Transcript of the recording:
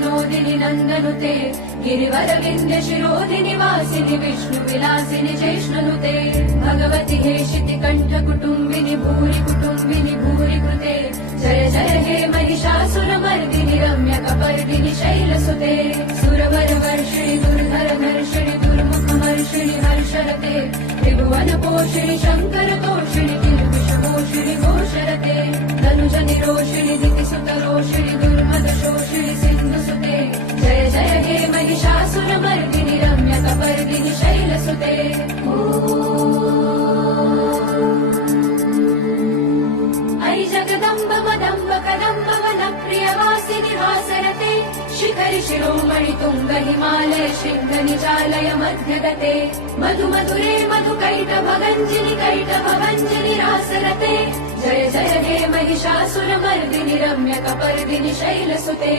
विनोदिनि नन्दनुते गिरिवर विन्ध्य शिरोधिनि वासिनि विष्णु विलासिनि जैष्णनुते भगवति हेशिति कण्ठ कुटुम्बिनि भूरि कृते जय जय हे महिषासुरमर्दिनि रम्य कपर्दिनि शैलसुते सुरवर वर्षिणि दुर्धर धर्षिणि दुर्मुखमर्षिणि हर्षरते त्रिभुवन पोषिणि शङ्कर तोषिणि किल्बिषमोषिणि घोषरते धनुज निरोषिणि दितिसुतरोषिणि दुर्मद शोषिणि सिन्धुसुते जय जय हे महिषासुरमर्दिनि रम्य कपर्दिनि शैलसुते ऐ जगदम्ब मदम्ब कदम्ब वनप्रियवासिनि हासरते शिखरि शिरोमणि तुङ्ग हिमालय शृङ्ग निजालय मध्यगते मधु मधुरे मधुकैटभगञ्जिनि रासरते जय जय हे महिषासुरमर्दिनि रम्य कपर्दिनि शैलसुते